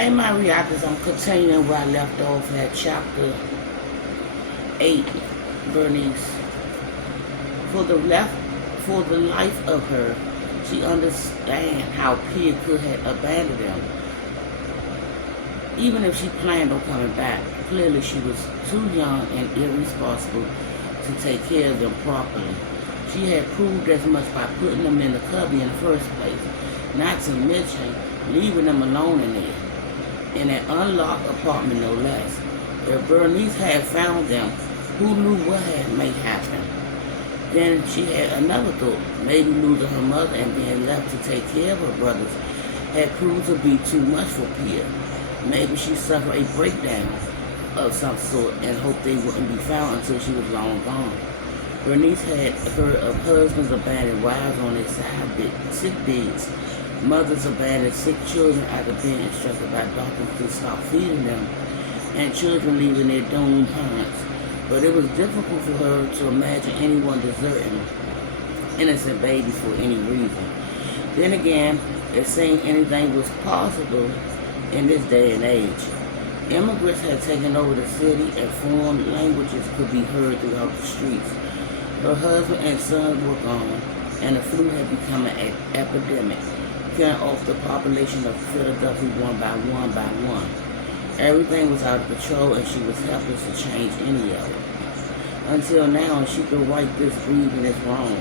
Hey, my reactors, I'm continuing where I left off at chapter 8, Bernice. For the life of her, she understand how Pia could have abandoned them. Even if she planned on coming back, clearly she was too young and irresponsible to take care of them properly. She had proved as much by putting them in the cubby in the first place, not to mention leaving them alone in there. In an unlocked apartment, no less. If Bernice had found them, who knew what may happen? Then she had another thought. Maybe losing her mother and being left to take care of her brothers had proved to be too much for Pia. Maybe she suffered a breakdown of some sort and hoped they wouldn't be found until she was long gone. Bernice had heard of husbands abandoned wives on their sick beds, mothers abandoned sick children after being instructed by doctors to stop feeding them, and children leaving their doomed parents. But it was difficult for her to imagine anyone deserting innocent babies for any reason. Then again, it seemed anything was possible in this day and age. Immigrants had taken over the city and foreign languages could be heard throughout the streets. Her husband and son were gone, and the flu had become an epidemic, killing off the population of Philadelphia one by one. Everything was out of control and she was helpless to change any of it. Until now, she could right this grievance wrong.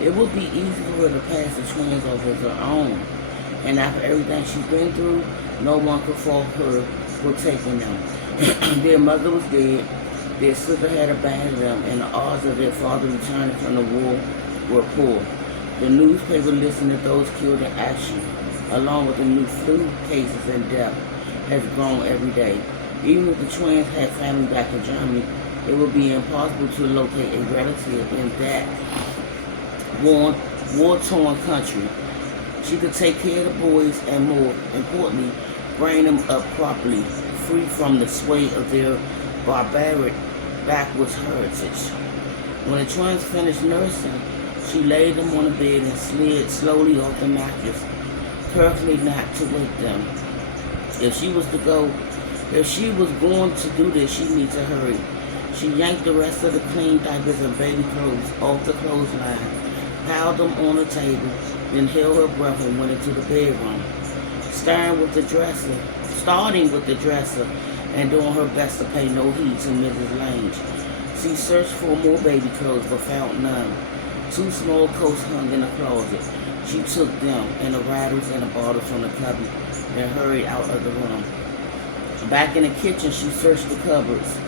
It would be easy for her to pass the twins off as her own. And after everything she's been through, no one could fault her for taking them. Their mother was dead, their sister had abandoned them, and the odds of their father returning from the war were poor. The newspaper listing of those killed in action, along with the new flu cases and death, has grown every day. Even if the twins had family back in Germany, it would be impossible to locate a relative in that war-torn country. She could take care of the boys and, more importantly, bring them up properly, free from the sway of their barbaric backwards heritage. When the twins finished nursing, she laid them on the bed and slid slowly off the mattress, carefully not to wake them. If she was going to do this, she needed to hurry. She yanked the rest of the clean diapers and baby clothes off the clothesline, piled them on the table, then held her breath and went into the bedroom, starting with the dresser and doing her best to pay no heed to Mrs. Lange. She searched for more baby clothes but found none. 2 small coats hung in the closet. She took them and the rattles and the bottles from the cubby and hurried out of the room. Back in the kitchen, she searched the cupboards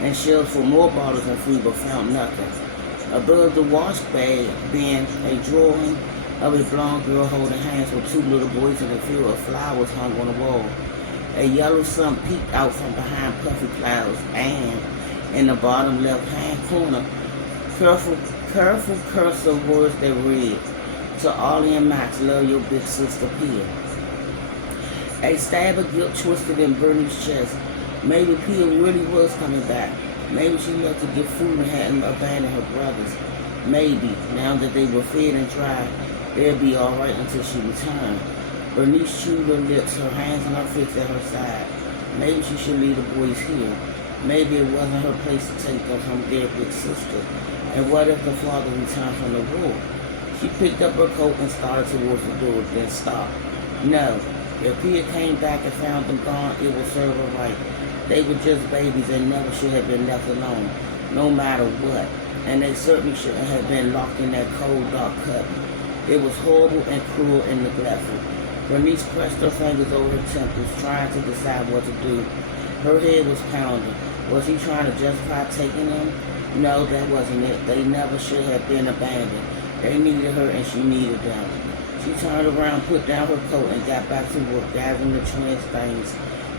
and shelves for more bottles and food but found nothing. Above the wash bag bin, a drawing of a blonde girl holding hands with 2 little boys in a field of flowers hung on the wall. A yellow sun peeked out from behind puffy clouds, and in the bottom left-hand corner, careful cursive words that read, "To Ollie and Max, love your big sister Pia." A stab of guilt twisted in Bernie's chest. Maybe Pia really was coming back. Maybe she left to get food and hadn't abandoned her brothers. Maybe, now that they were fed and dry, they'd be all right until she returned. Bernice chewed her lips, her hands on her fists at her side. Maybe she should leave the boys here. Maybe it wasn't her place to take them from their big sister. And what if the father returned from the war? She picked up her coat and started towards the door, then stopped. No, if Pia came back and found them gone, it would serve her right. They were just babies and never should have been left alone, no matter what. And they certainly shouldn't have been locked in that cold, dark cubby. It was horrible and cruel and neglectful. Bernice pressed her fingers over her temples, trying to decide what to do. Her head was pounding. Was he trying to justify taking them? No, that wasn't it. They never should have been abandoned. They needed her and she needed them. She turned around, put down her coat, and got back to work, gathering the twins' things,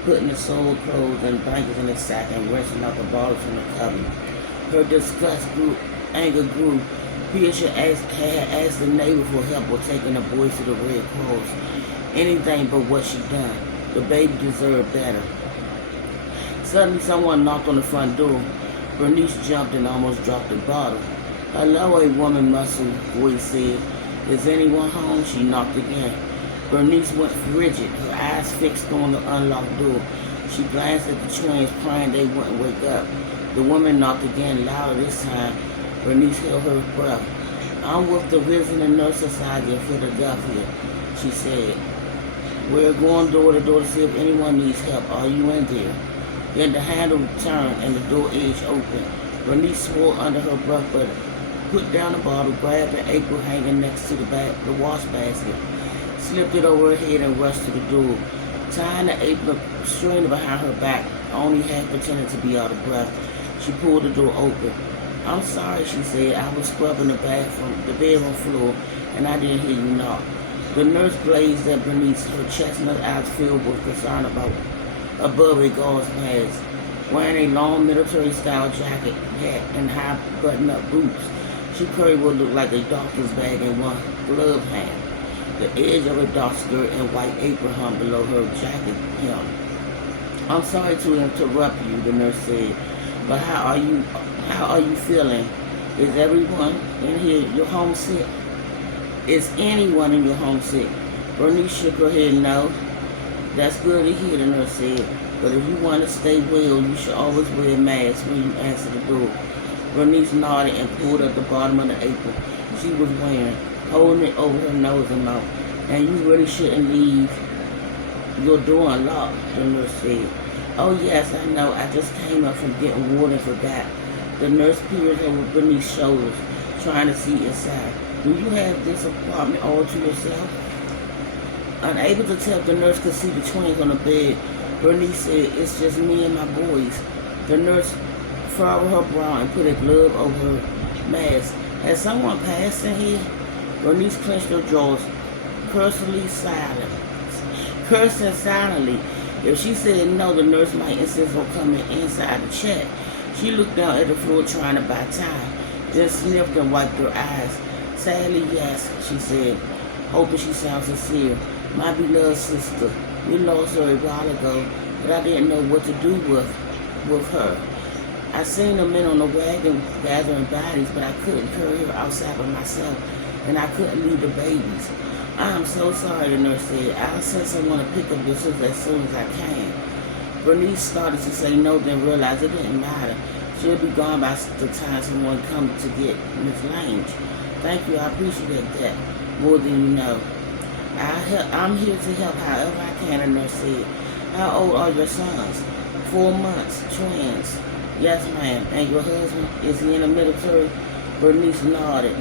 putting the soiled clothes and blankets in the sack and rinsing out the bottles from the cubby. Her disgust grew, anger grew. Pia had asked the neighbor for help or taking the boys to the Red Cross. Anything but what she done. The baby deserved better. Suddenly someone knocked on the front door. Bernice jumped and almost dropped the bottle. "Hello," a woman muscle voice said. "Is anyone home?" She knocked again. Bernice went rigid, her eyes fixed on the unlocked door. She glanced at the twins, praying they wouldn't wake up. The woman knocked again, louder this time. Bernice held her breath. "I'm with the Visiting Nurse Society of Philadelphia," she said. "We're going door to door to see if anyone needs help. Are you in there?" Then the handle turned and the door edge opened. Bernice swore under her breath, but put down the bottle, grabbed the apron hanging next to the wash basket, slipped it over her head and rushed to the door, tying the apron string behind her back, only half pretending to be out of breath. She pulled the door open. "I'm sorry," she said. "I was scrubbing the bedroom floor, and I didn't hear you knock." The nurse gazed at Bernice, her chestnut eyes filled with concern above a gauze mask. Wearing a long military-style jacket, hat, and high button-up boots, she carried what looked like a doctor's bag in one glove hand. The edge of her dark skirt and white apron hung below her jacket hem. "I'm sorry to interrupt you," the nurse said, "but how are you feeling? Is everyone in here you're homesick? Is anyone in your homesick?" Bernice shook her head. "No." "That's good to hear," the nurse said. "But if you want to stay well, you should always wear a mask when you answer the door." Bernice nodded and pulled up the bottom of the apron she was wearing, holding it over her nose and mouth. "And you really shouldn't leave your door unlocked," the nurse said. "Oh yes, I know. I just came up from getting water and forgot." The nurse peered over Bernice's shoulders, trying to see inside. "Do you have this apartment all to yourself?" Unable to tell if the nurse could see the twins on the bed, Bernice said, "It's just me and my boys." The nurse furrowed her brow and put a glove over her mask. "Has someone passed in here?" Bernice clenched her jaws, cursing silently. If she said no, the nurse might insist on coming inside to check. She looked down at the floor trying to buy time, then sniffed and wiped her eyes. "Sadly, yes," she said, hoping she sounded sincere. "My beloved sister. We lost her a while ago, but I didn't know what to do with her. I seen the men on the wagon gathering bodies, but I couldn't carry her outside by myself, and I couldn't leave the babies." "I am so sorry," the nurse said. "I'll send someone to pick up your sister as soon as I can." Bernice started to say no, then realized it didn't matter. She'll be gone by the time someone comes to get Miss Lange. "Thank you, I appreciate that more than you know. I'm here to help however I can," the nurse said. "How old are your sons?" 4 months, twins." "Yes, ma'am." "And your husband, is he in the military?" Bernice nodded.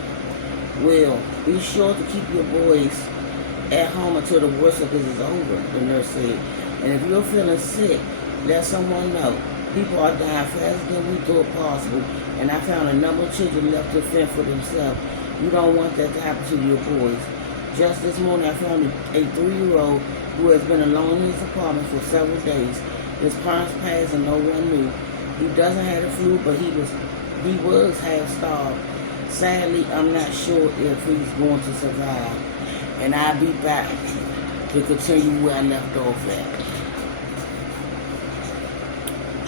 "Well, be sure to keep your boys at home until the worst of it is over," the nurse said. "And if you're feeling sick, let someone know. People are dying faster than we thought possible, and I found a number of children left to fend for themselves. You don't want that to happen to your boys. Just this morning, I found a 3-year-old who has been alone in his apartment for several days. His parents passed and no one knew. He doesn't have the flu, but he was half starved. Sadly, I'm not sure if he's going to survive." And I'll be back to continue where I left off at.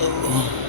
Oh.